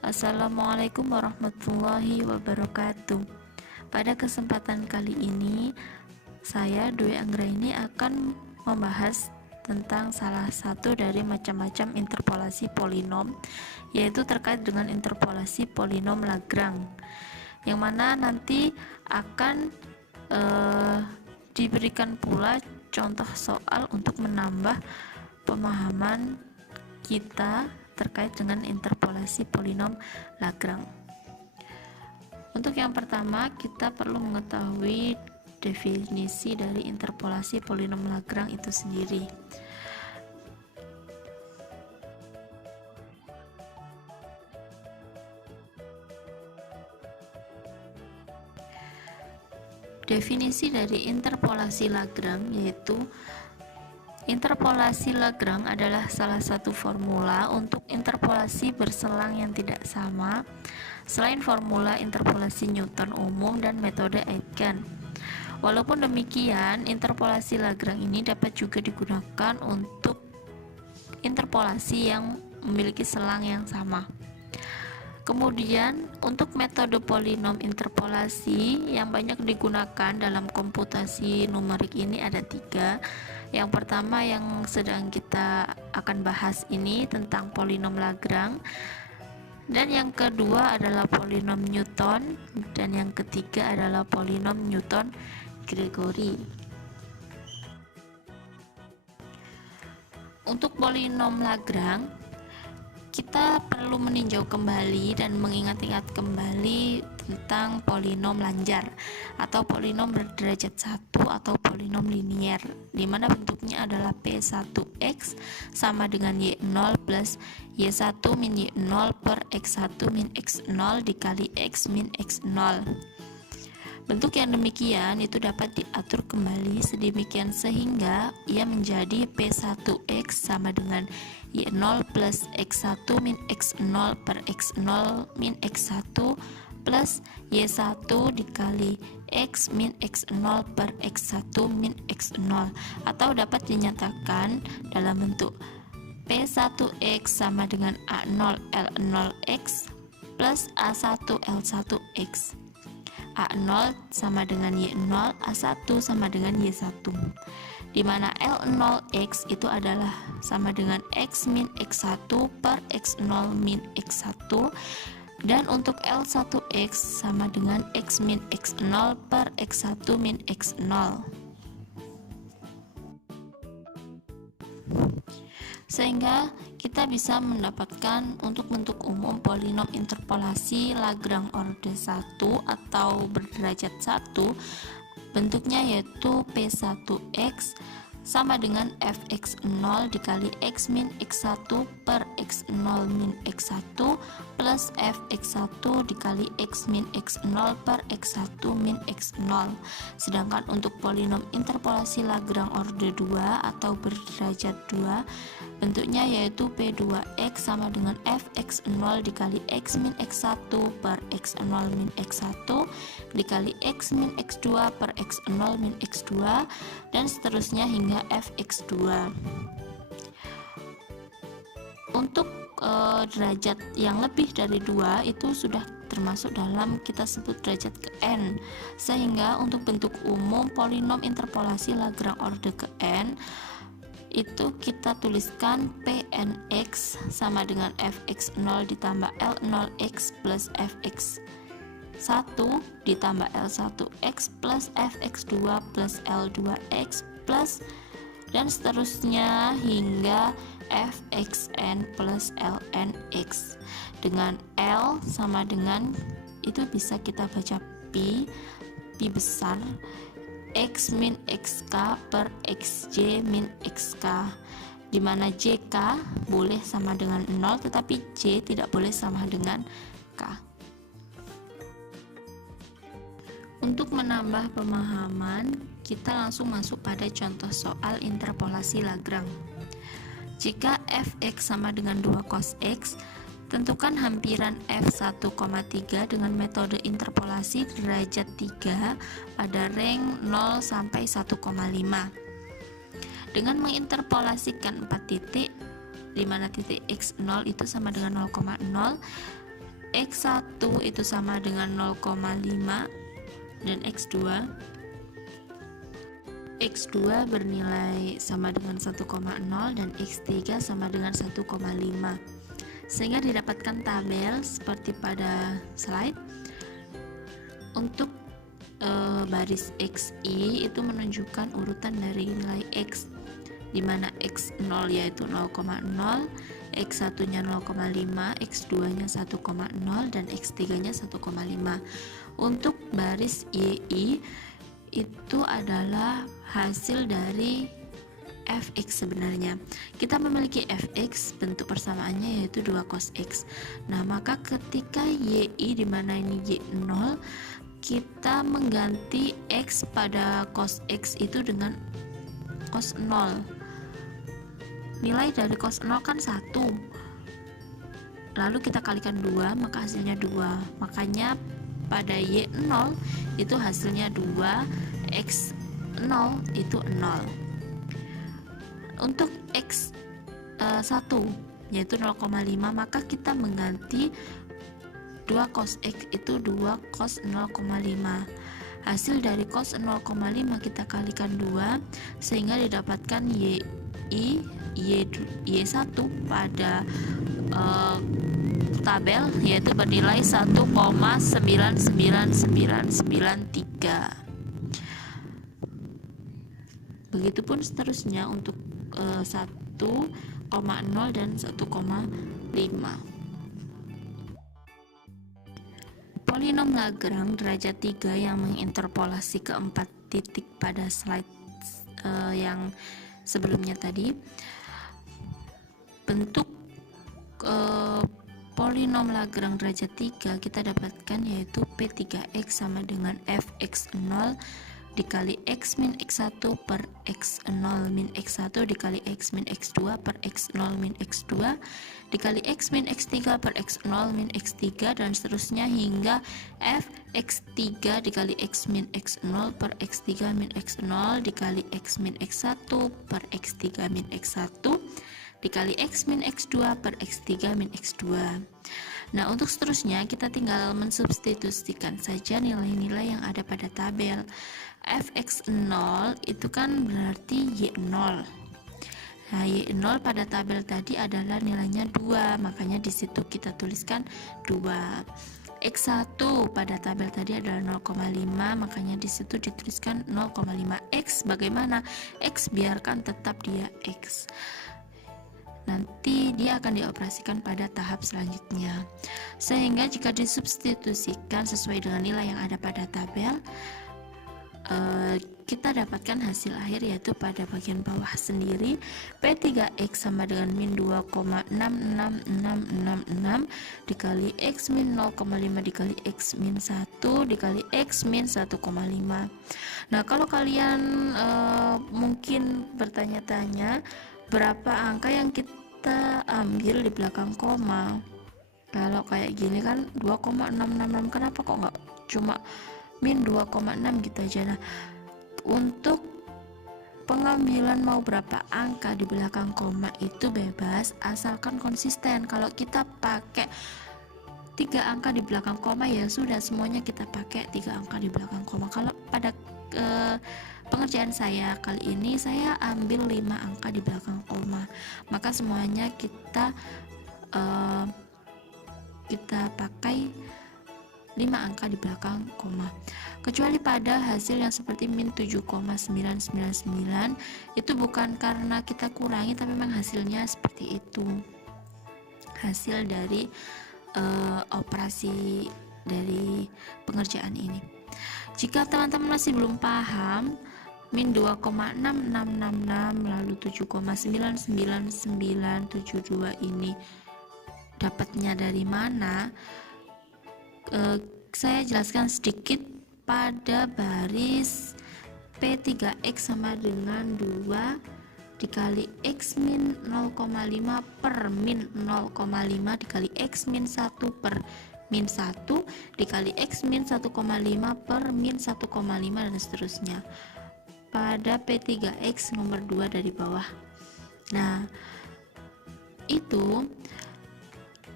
Assalamualaikum warahmatullahi wabarakatuh. Pada kesempatan kali ini, saya Dwi Anggraini akan membahas tentang salah satu dari macam-macam interpolasi polinom, yaitu terkait dengan interpolasi polinom Lagrange, yang mana nanti akan diberikan pula contoh soal untuk menambah pemahaman kita terkait dengan interpolasi polinom Lagrange. Untuk yang pertama, kita perlu mengetahui definisi dari interpolasi polinom Lagrange itu sendiri. Definisi dari interpolasi Lagrange yaitu interpolasi Lagrange adalah salah satu formula untuk interpolasi berselang yang tidak sama selain formula interpolasi Newton umum dan metode Aitken. Walaupun demikian, interpolasi Lagrange ini dapat juga digunakan untuk interpolasi yang memiliki selang yang sama. Kemudian, untuk metode polinom interpolasi yang banyak digunakan dalam komputasi numerik ini ada 3. Yang pertama yang sedang kita akan bahas ini tentang polinom Lagrange, dan yang kedua adalah polinom Newton, dan yang ketiga adalah polinom Newton-Gregory. Untuk polinom Lagrange, kita perlu meninjau kembali dan mengingat-ingat kembali tentang polinom lanjar atau polinom berderajat 1 atau polinom linier, di mana bentuknya adalah P1x sama dengan Y0 plus Y1 min Y0 per X1 min X0 dikali X min X0. Bentuk yang demikian itu dapat diatur kembali sedemikian sehingga ia menjadi P1x sama dengan Y0 plus X1 min X0 per X0 min X1 plus Y1 dikali X min X0 per X1 min X0, atau dapat dinyatakan dalam bentuk P1x sama dengan A0 L0x plus A1 L1x. A0 sama dengan Y0, A1 sama dengan Y1, di mana L0x itu adalah sama dengan X min X1 per X0 min X1, dan untuk L1x sama dengan X min X0 per X1 min X0. Sehingga kita bisa mendapatkan untuk bentuk umum polinom interpolasi Lagrange orde 1 atau berderajat 1, bentuknya yaitu P1x sama dengan fx0 dikali x min x1 per x0 min x1 plus fx1 dikali x min x0 per x1 min x0. Sedangkan untuk polinom interpolasi Lagrange orde 2 atau berderajat 2, bentuknya yaitu P2x sama dengan fx0 dikali x min x1 per x0 min x1 dikali x min x2 per x0 min x2 dan seterusnya hingga fx2. Untuk derajat yang lebih dari 2 itu sudah termasuk dalam kita sebut derajat ke n, sehingga untuk bentuk umum polinom interpolasi Lagrange orde ke n itu kita tuliskan Pnx sama dengan fx0 ditambah L0x plus fx1 ditambah L1x plus fx2 plus L2x plus dan seterusnya hingga fxn plus lnx, dengan L sama dengan itu bisa kita baca pi besar X min XK per XJ min XK, di mana JK boleh sama dengan 0 tetapi J tidak boleh sama dengan K. Untuk menambah pemahaman, kita langsung masuk pada contoh soal interpolasi Lagrange. Jika fx sama dengan 2 cos x, tentukan hampiran f1,3 dengan metode interpolasi derajat 3 pada range 0 sampai 1,5. Dengan menginterpolasikan 4 titik, di mana titik x0 itu sama dengan 0,0, X1 itu sama dengan 0,5 dan X2 bernilai sama dengan 1,0 dan X3 sama dengan 1,5, sehingga didapatkan tabel seperti pada slide. Untuk baris XY itu menunjukkan urutan dari nilai X, dimana X0 yaitu 0,0, X1 nya 0,5, X2 nya 1,0 dan X3 nya 1,5. Untuk baris YI itu adalah hasil dari fx. Sebenarnya kita memiliki fx, bentuk persamaannya yaitu 2 cos x. Nah, maka ketika yi dimana ini y0, kita mengganti x pada cos x itu dengan cos 0. Nilai dari cos 0 kan 1, lalu kita kalikan 2, maka hasilnya 2. Makanya pada y0 itu hasilnya 2, x0 itu 0. Untuk x1 yaitu 0,5, maka kita mengganti 2 cos x itu 2 cos 0,5. Hasil dari cos 0,5 kita kalikan 2, sehingga didapatkan y1 pada tabel yaitu bernilai 1,99993. Begitupun seterusnya untuk 1,0 dan 1,5. Polinom Lagrange derajat 3 yang menginterpolasi keempat titik pada slide yang sebelumnya tadi. Bentuk polinom Lagrange derajat 3 kita dapatkan yaitu P3x sama dengan fx0 dikali x min x1 per x0 min x1 dikali x min x2 per x0 min x2 dikali x min x3 per x0 min x3 dan seterusnya hingga fx3 dikali x min x0 per x3 min x0 dikali x min x1 per x3 min x1 dikali x min x2 per x3 min x2. Nah, untuk seterusnya kita tinggal mensubstitusikan saja nilai-nilai yang ada pada tabel. Fx0 itu kan berarti y0. Nah, y0 pada tabel tadi adalah nilainya 2, makanya di situ kita tuliskan 2. X1 pada tabel tadi adalah 0,5, makanya di situ dituliskan 0,5. X bagaimana? X biarkan tetap dia X. Nanti dia akan dioperasikan pada tahap selanjutnya. Sehingga jika disubstitusikan sesuai dengan nilai yang ada pada tabel, kita dapatkan hasil akhir yaitu pada bagian bawah sendiri P3x sama dengan min 2,66666 dikali x min 0,5 dikali x min 1 dikali x min 1,5. Nah, kalau kalian mungkin bertanya-tanya berapa angka yang kita ambil di belakang koma. Kalau kayak gini kan 2,666, kenapa kok nggak cuma min 2,6 gitu aja. Nah, untuk pengambilan mau berapa angka di belakang koma itu bebas asalkan konsisten. Kalau kita pakai 3 angka di belakang koma, ya sudah semuanya kita pakai 3 angka di belakang koma. Kalau pada pengerjaan saya kali ini saya ambil 5 angka di belakang koma, maka semuanya kita pakai 5 angka di belakang koma, kecuali pada hasil yang seperti min 7,999 itu bukan karena kita kurangi, tapi memang hasilnya seperti itu, hasil dari operasi dari pengerjaan ini. Jika teman-teman masih belum paham min 2,6666 lalu 7,99972 ini dapatnya dari mana, saya jelaskan sedikit pada baris P3x sama dengan 2 dikali x min 0,5 per min 0,5 dikali x min 1 per min 1 dikali x min 1,5 per min 1,5 dan seterusnya pada P3x nomor 2 dari bawah. Nah, itu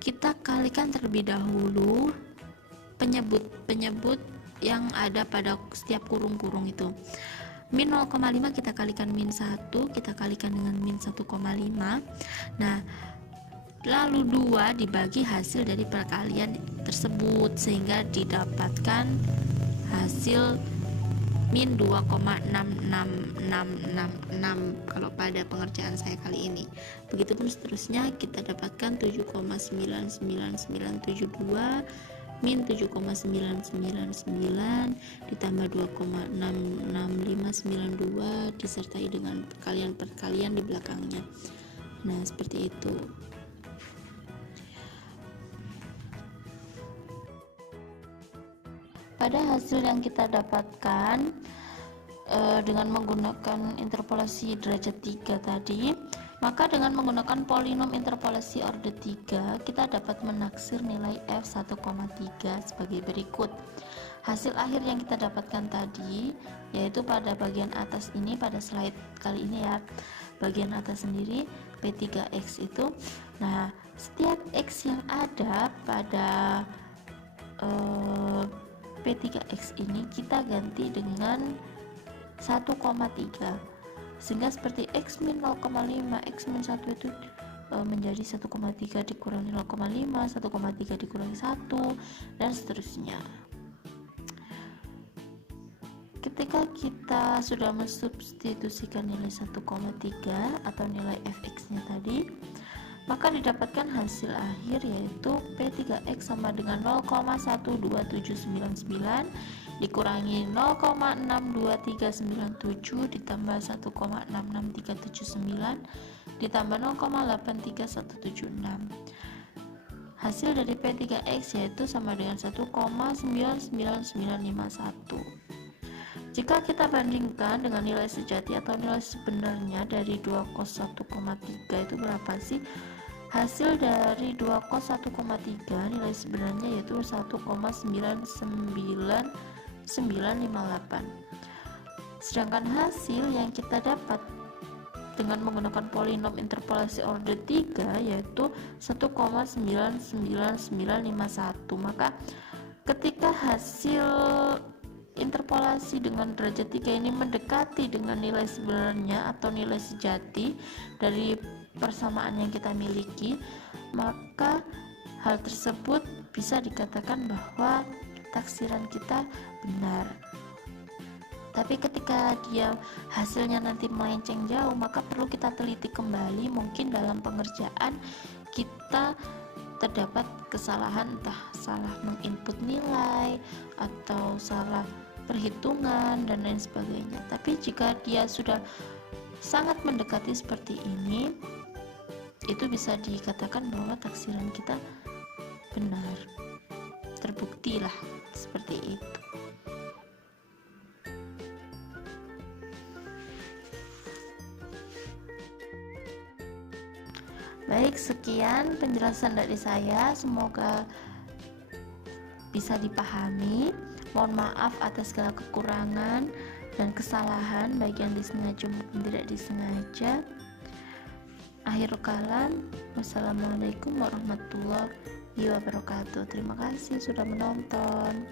kita kalikan terlebih dahulu penyebut yang ada pada setiap kurung-kurung itu. Min 0,5 kita kalikan min 1, kita kalikan dengan min 1,5. Nah, lalu 2 dibagi hasil dari perkalian tersebut sehingga didapatkan hasil min 2,66666 kalau pada pengerjaan saya kali ini. Begitupun seterusnya kita dapatkan 7,99972 min 7,999 ditambah 2,66592 disertai dengan perkalian-perkalian di belakangnya. Nah, seperti itu. Pada hasil yang kita dapatkan dengan menggunakan interpolasi derajat 3 tadi, maka dengan menggunakan polinom interpolasi orde 3 kita dapat menaksir nilai f 1,3 sebagai berikut. Hasil akhir yang kita dapatkan tadi yaitu pada bagian atas ini, pada slide kali ini ya, bagian atas sendiri P3X itu. Nah, setiap X yang ada pada P3X ini kita ganti dengan 1,3 sehingga seperti X min 0,5, X min 1 itu menjadi 1,3 dikurangi 0,5, 1,3 dikurangi 1 dan seterusnya. Ketika kita sudah mensubstitusikan nilai 1,3 atau nilai fx nya tadi, maka didapatkan hasil akhir yaitu P3X sama dengan 0,12799 dikurangi 0,62397 ditambah 1,66379 ditambah 0,83176. Hasil dari P3X yaitu sama dengan 1,99951. Jika kita bandingkan dengan nilai sejati atau nilai sebenarnya dari 2 cos 1,3 itu berapa sih? Hasil dari 2 cos 1,3 nilai sebenarnya yaitu 1,99958. Sedangkan hasil yang kita dapat dengan menggunakan polinom interpolasi orde 3 yaitu 1,99951. Maka ketika hasil interpolasi dengan derajat 3 ini mendekati dengan nilai sebenarnya atau nilai sejati dari persamaan yang kita miliki, maka hal tersebut bisa dikatakan bahwa taksiran kita benar. Tapi ketika dia hasilnya nanti melenceng jauh, maka perlu kita teliti kembali. Mungkin dalam pengerjaan kita terdapat kesalahan, entah salah menginput nilai atau salah perhitungan dan lain sebagainya. Tapi jika dia sudah sangat mendekati seperti ini, itu bisa dikatakan bahwa taksiran kita benar, terbuktilah seperti itu. Baik, sekian penjelasan dari saya, semoga bisa dipahami. Mohon maaf atas segala kekurangan dan kesalahan baik yang disengaja maupun tidak disengaja. Akhirul kalam, wassalamualaikum warahmatullahi wabarakatuh. Terima kasih sudah menonton.